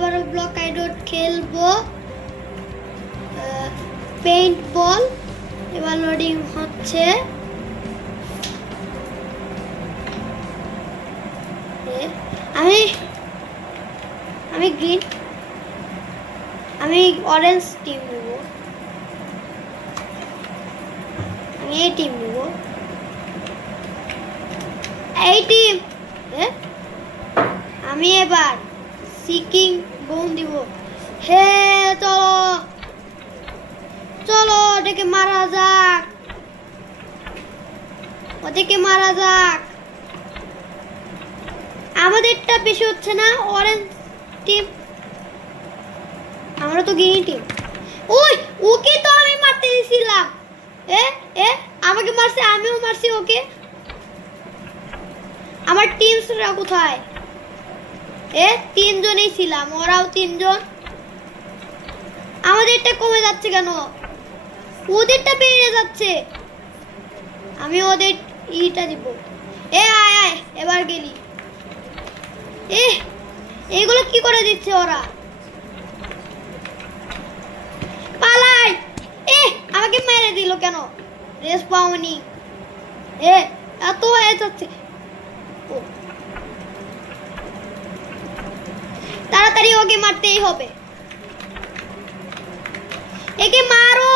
আবারও ব্লক আইডট খেলবো পেইন্ট বল এবার লোডিং হচ্ছে আমি গ্রিন আমি অরেঞ্জ টিম নেব আমি এই টিম নেব এই টিম আমি এবার সিকিং বোন দিব হে চলো চলো ওদেরকে মারা যাক আমাদেরটা বেশি হচ্ছে না অরেঞ্জ টিম আমরা তো গ্রিন টিম ওই ওকে তো আমি মারতে দিছিলাম আমাকে মারছে আমিও মারছি ওকে আমার টিমসরা কোথায় তিনজনই ছিলাম ওরাও তিনজন আমাদেরটা কমে যাচ্ছে কেন ওদেরটা বেড়ে যাচ্ছে আমি ওদের ইটা দিব আয় এবার গেলি এগুলো কি করে দিচ্ছে ওরা পালাই আমাকে মেরে দিল কেন রেস পাওনি এত হয়ে যাচ্ছে তাড়াতাড়ি ওকে মারতেই হবে একে মারো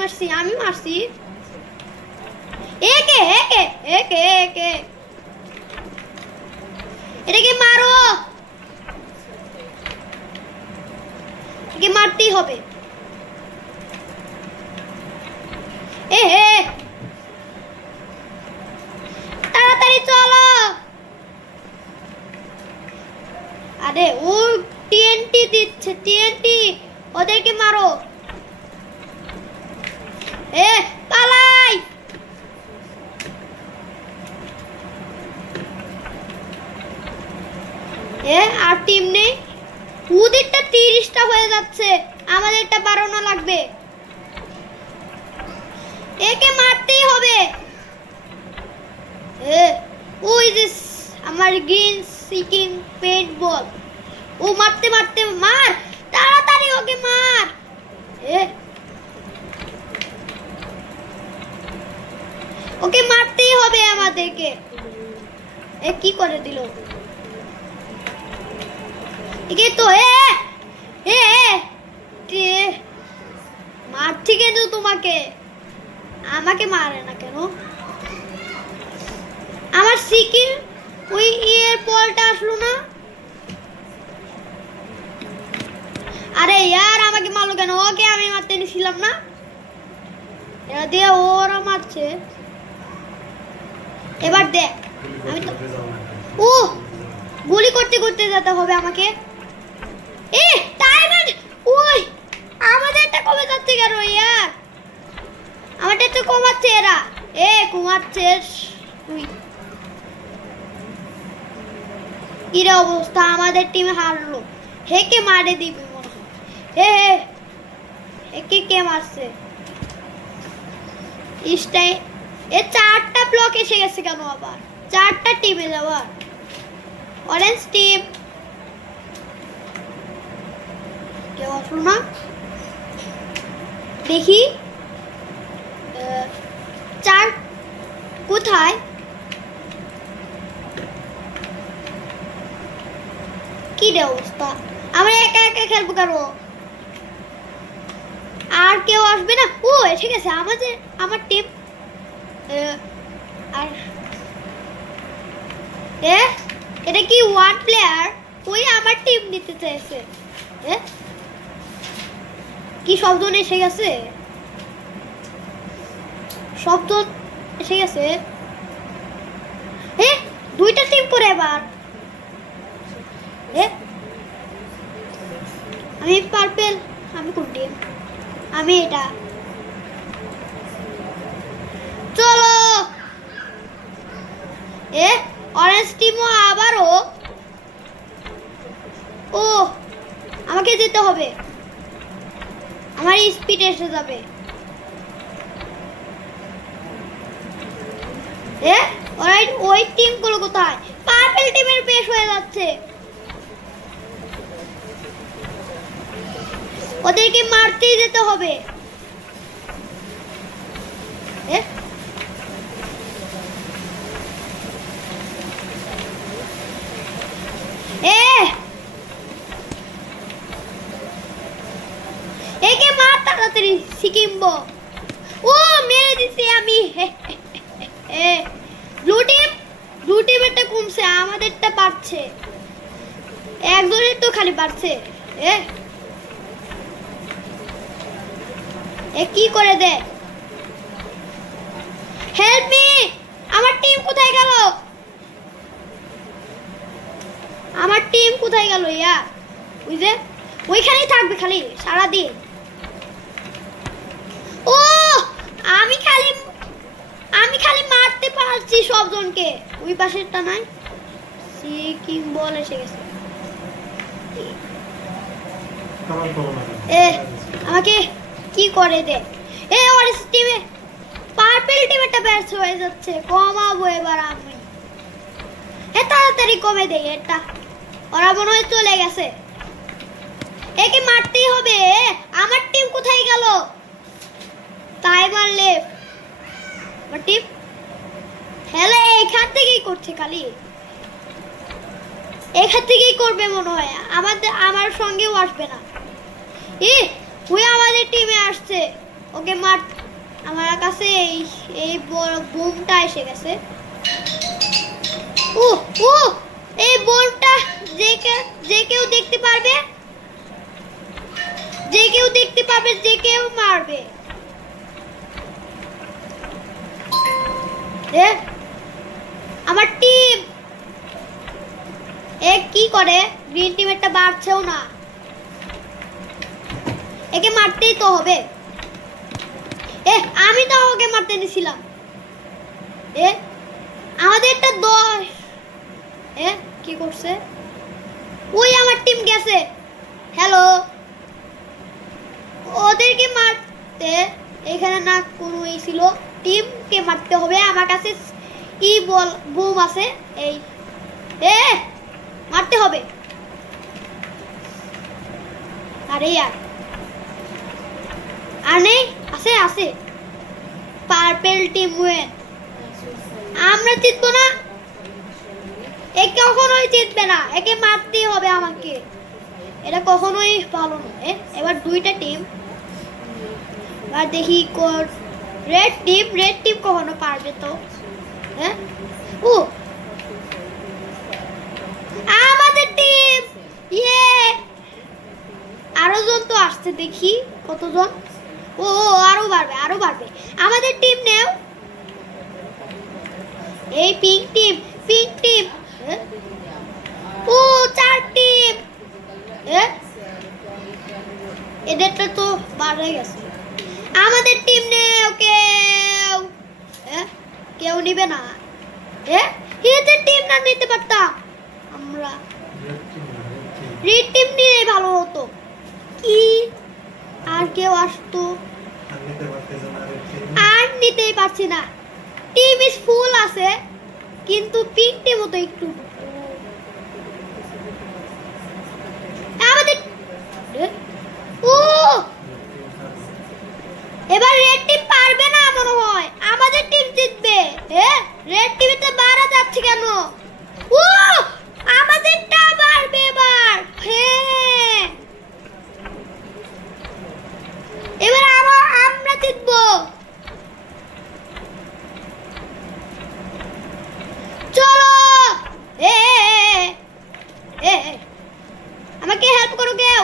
মারছি আমি মারছি একে এটাকে মারো একে মারতেই হবে তাড়াতাড়ি চলো আরে ও টিএনটি দিচ্ছে টিএনটি ওদেরকে মারো পালাই আর টিম নেই ওদেরটা 30টা হয়ে যাচ্ছে আমাদেরটা বাড়ানো লাগবে একে মারতেই হবে ওই যে আমার গ্রিন সিকিং পেইন্ট বল ও মারতে মার তাড়াতাড়ি ওকে মার ওকে মারতেই হবে আমাদেরকে কি করে দিল একে তো মারছি কেন তোমাকে আমাকে মারে না কেন আমার সিকিং ওই এর বলটা আসলো না আরে यार আমাকে মারলো কেন ওকে আমি মারতে নিছিলাম না এরা দিয়ে ওরা মারছে এবার দেখ আমি তো গুলি করতে যেতে হবে আমাকে টাইমার ওই আমাদেরটা কমে যাচ্ছে কেন यार আমাদের তো কমাচ্ছে এরা কমাচ্ছে তুই কি অবস্থা আমাদের টিম হারলো হেকে মারে দিবে মনে হয় একে কে মারছে ইস্টাই 4টা ব্লক এসে গেছে কেন আবার 4টা টিমে যাওয়ার অরেঞ্জ টিম কেউ আসলো না দেখি 4 কোথায় কি রে অবস্থা আমরা একা খেলবো কেন আর কেউ আসবে না ঠিক আছে আমার টিম আর এটা কি ওয়ান প্লেয়ার ওই আমার টিম নিতে চাইছে কি শব্দ এসে গেছে দুইটা টিম করে এবার আমি পার্পল আমি কোন টিম আমি এটা চলো অরেঞ্জ টিমও আবারও আমাকে যেতে হবে আমার স্পিড এসে যাবে অলরাইট ওই টিমগুলো কোথায় পার্পল টিমের পেশ হয়ে যাচ্ছে ওদেরকে মারতেই যেতে হবে। একে মার তাড়াতাড়ি সিকিম্বো। ও মেরে দিছি আমি। ব্লু টিম এটা কমছে, আমাদেরটা পারছে। একজনের তো খালি পারছে। কি করে দে? Help me! আমার টিম কোথায় গেল? আমার টিম কোথায় গেল? ইয়া ওই যে ওইখানেই থাকবে খালি সারা দিন। ও আমি খালি মারতে পারছি সবজনকে। ওই পাশেরটা নাই, সিকিম বল এসে গেছে। আমাকে কি করে দে? অরেঞ্জ টিমে পার্পল টিমেরটা ব্যর্থ হয়ে যাচ্ছে। কমাবো এবার আমি। তাড়াতাড়ি কমে দেই এটা। ওরা মনে হয় চলে গেছে। একে মারতেই হবে। আমার টিম কোথায় গেল? Timer left. আমার টিম হ্যালো এখান থেকেই করছে, খালি এখান থেকেই করবে মনে হয়। আমার সঙ্গেও আসবে না। ওই আমাদের টিমে আসছে। ওকে মার। আমার কাছে এই বোমটা এসে গেছে। এই বোমটা যে কেউ দেখতে পারবে, যে কেউ মারবে। আমার টিম কি করে? গ্রিন টিম একটা বাড়ছেও না। একে মারতেই তো হবে। আমি তো ওকে মারতে নিছিলাম। আমাদেরটা 10। কি করছে? ওই আমার টিম গেছে। হ্যালো, ওদেরকে মারতে এখানে না কোনো ছিল। টিমকে মারতে হবে। আমার কাছে বুম আছে। এই মারতে হবে। আরে यार আনে আছে পার্পল টিম উইন। আমরা জিতবো না। কখনোই জিতবে না। একে মারতেই হবে আমাকে। এটা কখনোই ভালো না। এবার দুইটা টিম। আর দেখি রেড টিম কখনো পারবে তো? আমাদের টিম আরো জন তো আসছে, দেখি কতজন। আরো বাড়বে। আমাদের টিম নেও। এই পিঙ্ক টিম 4 টিম। এদেরটা তো বাড়ে গেছে। আমাদের টিম নেও কেউ নিবে না। এদের টিম না নিতে পারতাম আমরা। রেড টিম নিলে ভালো হতো। কি আর কেউ আসতো? আর নিতেই পারছি না। টিম ইজ ফুল আছে, কিন্তু পিঙ্ক টিমও তো একটু। আমাদের এবার রেড টিম পারবে না মনে হয়। আমাদের টিম জিতবে। রেড টিমে তো বাড়া যাচ্ছে কেন? আমাদেরটা বাড়বে এবার। এবার আমরা জিতবো। চলো আমাকে হেল্প করো কেউ।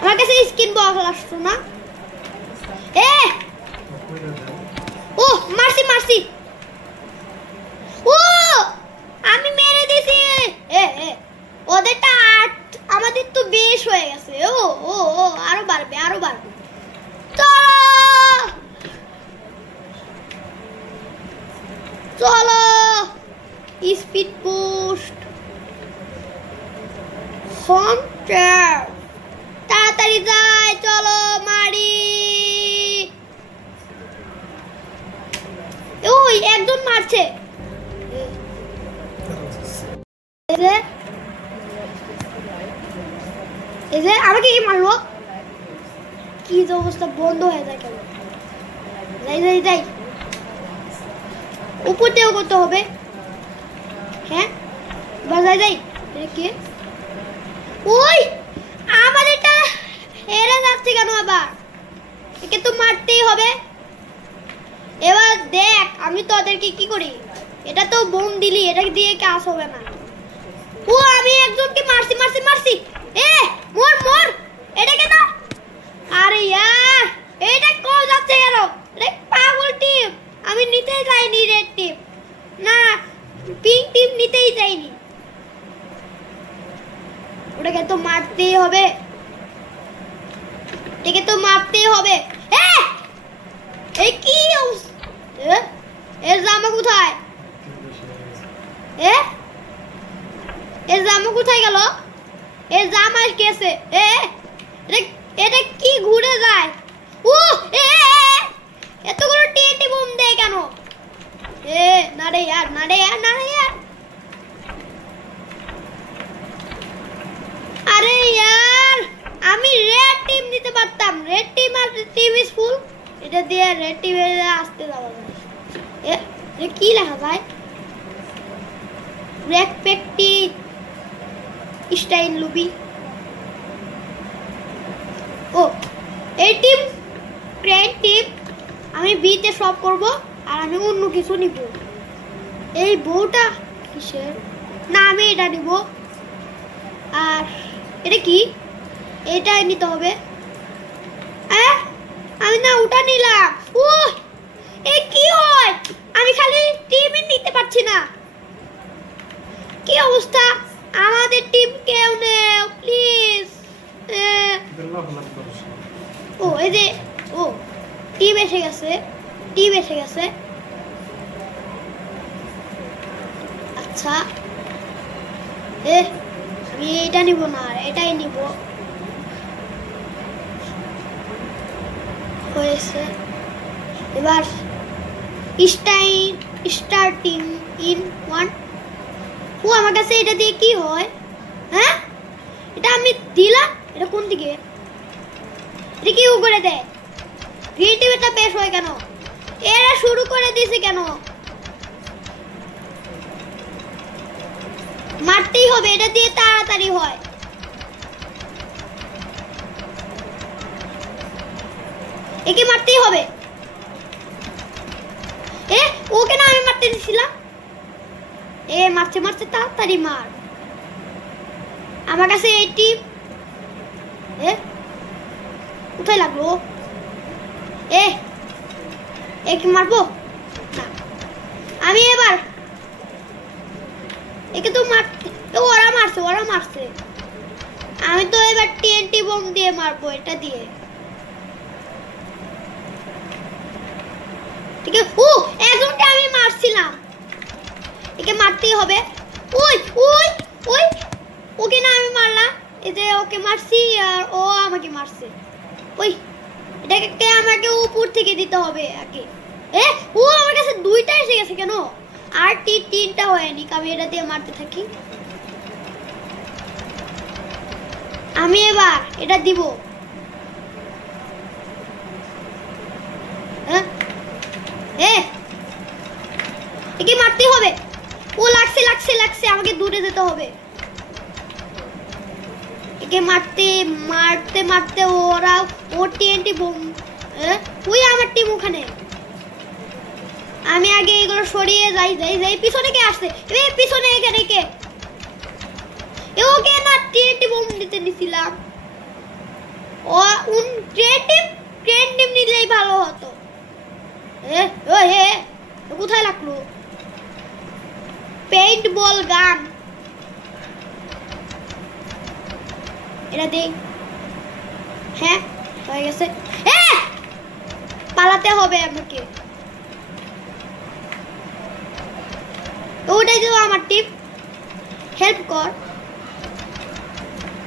আমার কাছে স্কিন বক্স আসতো না। মারছি। আমি মেরে দিছি। ওদেরটা 8, আমাদের তো বেশ হয়ে গেছে। আরো বাড়বে। চলো স্পিড বুস্ট। হান্টার তাড়াতাড়ি যায়। চলো মারি। ওই একজন মারছে। আমাকে কি মারলো? কি যে অবস্থা, বন্ধ হয়ে যায় কেন? যাই যাই যাই, উপর দিয়েও করতে হবে। হ্যাঁ বাজাই যাই। কে ওই আমাদেরটা হেরে যাচ্ছে কেন আবার? একে তো মারতেই হবে। এবার দেখ আমি তো ওদেরকে কি করি। এটা তো বোম দিলি, এটা দিয়ে কাজ হবে না। ও আমি একজনকে মারছি মারছি মারছি। এ মর মর, এটা কেন? আরে यार এটা কোন যাচ্ছে কেন? রে পাগল টিম, আমি নিতে যাইনি রেড টিম, না পিঙ্ক টিম নিতেই যাইনি। ওটাকে তো মারতেই হবে, এটাকে তো মারতেই হবে। এই কি এর জামা কোথায়? এর জামা কোথায় গেল? এর জামা কেসে? এটা কি ঘুরে যায়? ও এতগুলো টিএনটি বোম দেয় কেন? না রে यार, না রে यार, না রে यार। আরে यार আমি রেড টিম দিতে পারতাম। রেড টিম আর টিম ইজ ফুল, এটা দিয়ে রেড টিমে আসতে যাওয়া যায়। এ কি লেখা ভাই? রেসপেক্টি স্টাইল লুবি। ও এই টিম ক্রেন টিম, আমি বিতে সব করব আর আমি অন্য কিছু নিব। এই বউটা কিসের? না আমি এটা নিব। আর এটা কি? এটাই নিতে হবে। আমি না ওটা নিলাম। ও এই কি হয়? আমি খালি টিমই নিতে পারছি না। কি অবস্থা? আমাদের টিম কেউ নেই প্লিজ। ও এই যে ও টিম এসে গেছে, টিম এসে গেছে। আচ্ছা আমি এটা নিব না, এটাই নিব। হয়েছে। এবার স্টার্টিং ইন 1। ও আমার কাছে এটা দিয়ে কি হয়? হ্যাঁ এটা আমি দিলাম, এটা কোন দিকে? এটা কি করে দেয়? গ্রিন টিমটা বেশ হয় কেন? এরা শুরু করে দিয়েছে কেন? মারতেই হবে, এটা দিয়ে তাড়াতাড়ি হয়। একে মারতেই হবে। ওকে না আমি মারতে দিছিলাম। মারছে মারছে, তাড়াতাড়ি মার। আমার কাছে এই টিম কোথায় লাগলো? একে মারবো না আমি এবার। একে তো মারতে, ওরা মারছে ওরা মারছে। আমি তো এবার টিএনটি বোম দিয়ে মারবো, এটা দিয়ে। ঠিক আছে। ও একজনকে আমি মারছিলাম, একে মারতেই হবে। ওই ওই ওই ওকে না আমি মারলাম, এই যে ওকে মারছি আর ও আমাকে মারছে। ওই এটাকে আমাকে উপর থেকে দিতে হবে আগে। ও আমার কাছে দুইটা এসে গেছে কেন? আর তিনটা হয়নি। আমি এটা দিয়ে মারতে থাকি। আমি এবার এটা দিব। একে মারতে হবে। ও লাগছে লাগছে লাগছে, আমাকে দূরে যেতে হবে। একে মারতে মারতে মারতে ওরা ও টিএনটি বোম। ওই আমার টিম ওখানে। আমি আগে এগুলো সরিয়ে যাই যাই যাই। পিছনে কে আসছে? পিছনে এখানে কে? ওকে না টিএনটি বোম দিতে নিছিলাম। ও ট্রেন টিম নিলেই ভালো হতো। কোথায় লাগলো? পেইন্ট বল গান, এটা দেই। হ্যাঁ হয়ে গেছে। পালাতে হবে আমাকে। ওটাই তো আমার টিম, হেল্প কর।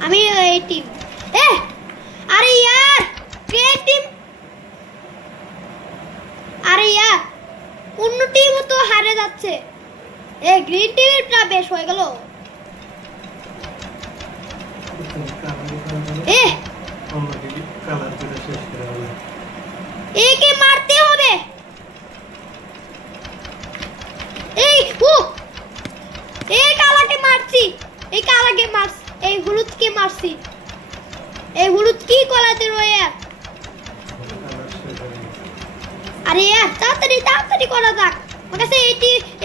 আমি এই টিম। আরে यार গ্রেন টিম। আরে यार অন্য টিম তো হারে যাচ্ছে। গ্রিন টিমটা বেশ হয়ে গেল। একে মারতে হবে। এই এই কালাকে মারছি, এই কালাকে মারছি, এই হলুদকে মারছি। এই হলুদ কি কলাতে রয়ে? আরে তাড়াতাড়ি তাড়াতাড়ি করা যাক। আমার কাছে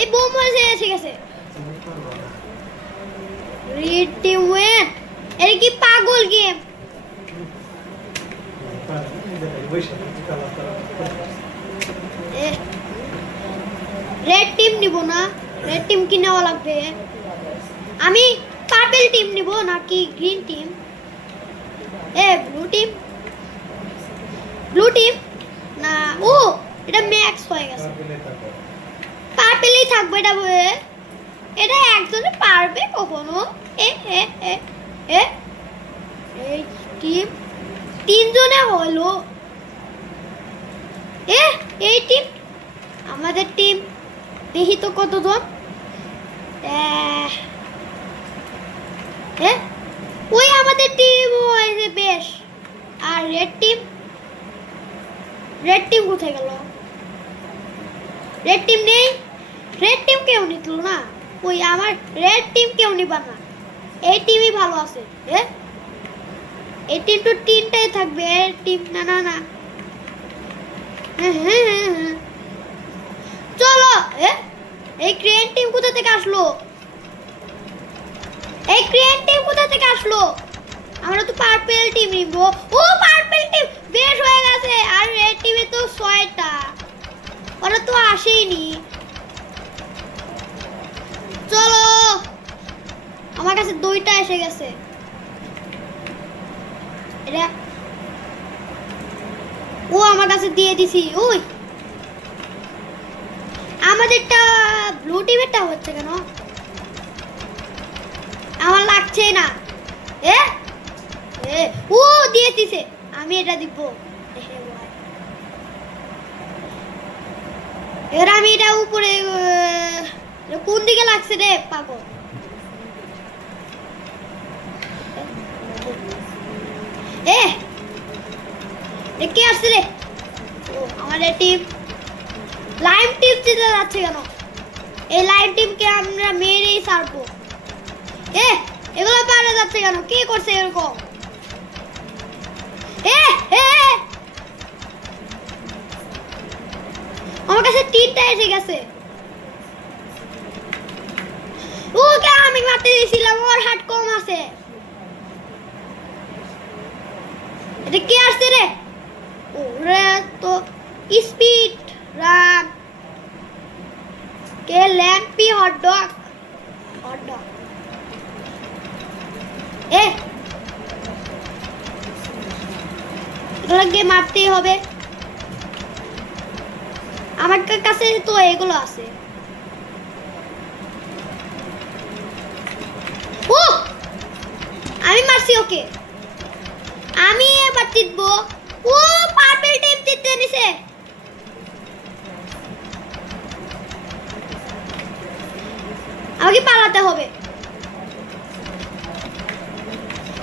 এই বোম এসে গেছে। Red team win. এটা কি পাগল গেম? রেড টিম নিব না, রেড টিম কি নেওয়া লাগবে? আমি পার্পল টিম নিব নাকি green team? Blue team, blue team না, ও এটা ম্যাক্স হয়ে গেছে। পার্পলই থাকবে এটা। এটা একজনে পারবে কখনো? এই টিম তিনজনে হলো। এই টিম, আমাদের টিম দেখি তো কতজন। ওই আমাদের টিম হয়েছে বেশ। আর রেড টিম কোথায় গেল? রেড টিম নেই, রেড টিম কেউ নিতল না। ওই আমার রেড টিম কেউ নিবা না, এই টিমই ভালো আছে। এই টিম তো তিনটাই থাকবে। টিম না না না, চলো। এই ক্রিয়েট টিম কোথা থেকে আসলো? এই ক্রিয়েট টিম কোথা থেকে আসলো? আমরা তো পার্পল টিম নিব। ও পার্পল টিম বেশ হয়ে গেছে। আর রেড টিমে তো 6টা, ওরা তো আসেইনি। চলো, আমার কাছে 2টা এসে গেছে। ও আমার কাছে দিয়ে দিছি। ওই আমাদেরটা ব্লু টিমেরটা হচ্ছে কেন? আমার লাগছে না। ও দিয়ে দিছে, আমি এটা দিব। এবার আমি এটা উপরে, কোন দিকে লাগছে রে পাগল? কে আসছে রে? আমাদের টিম লাইভ টিম জিতে যাচ্ছে কেন? এই লাইভ টিমকে আমরা মেরেই ছাড়বো। এগুলো পারে যাচ্ছে কেন? কে করছে এরকম? আমার কাছে 3টা এসে গেছে। ওকে আমি মারতে দিয়েছিলাম, ওর হাত কম আছে। এটা কে আসছে রে? ওরে তো স্পিড রান কে ল্যাম্পি হটডগ এগুলোকে মারতেই হবে। আমার কাছে তো এগুলো আছে। ও আমি মারছি ওকে। আমি এবার জিতবো। ও পার্পল টিম জিতে নিছে। আমাকে পালাতে হবে।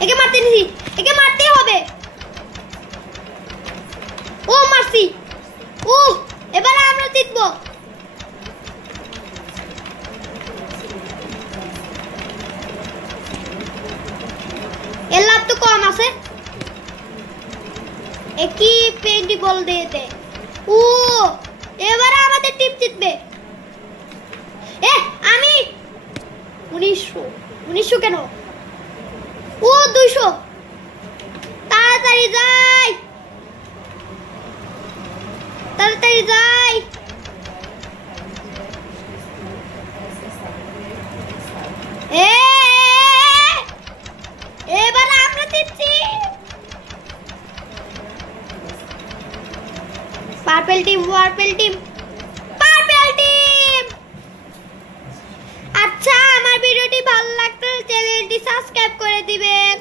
একে মারতে নিছি, একে মারতেই হবে। ও মারছি। ও এবার আমরা জিতবো। এর লাভ তো কম আছে। একই পেন্টি বল দিয়ে দে। ও এবার আমাদের টিম জিতবে। আমি 1900 কেন? ও 200। তাড়াতাড়ি যাই, তাড়াতাড়ি যাই। এবার আমরা জিতছি। Purple team, purple team, purple team. আচ্ছা, আমার ভিডিওটি ভালো লাগলে চ্যানেলটি সাবস্ক্রাইব করে দিবেন।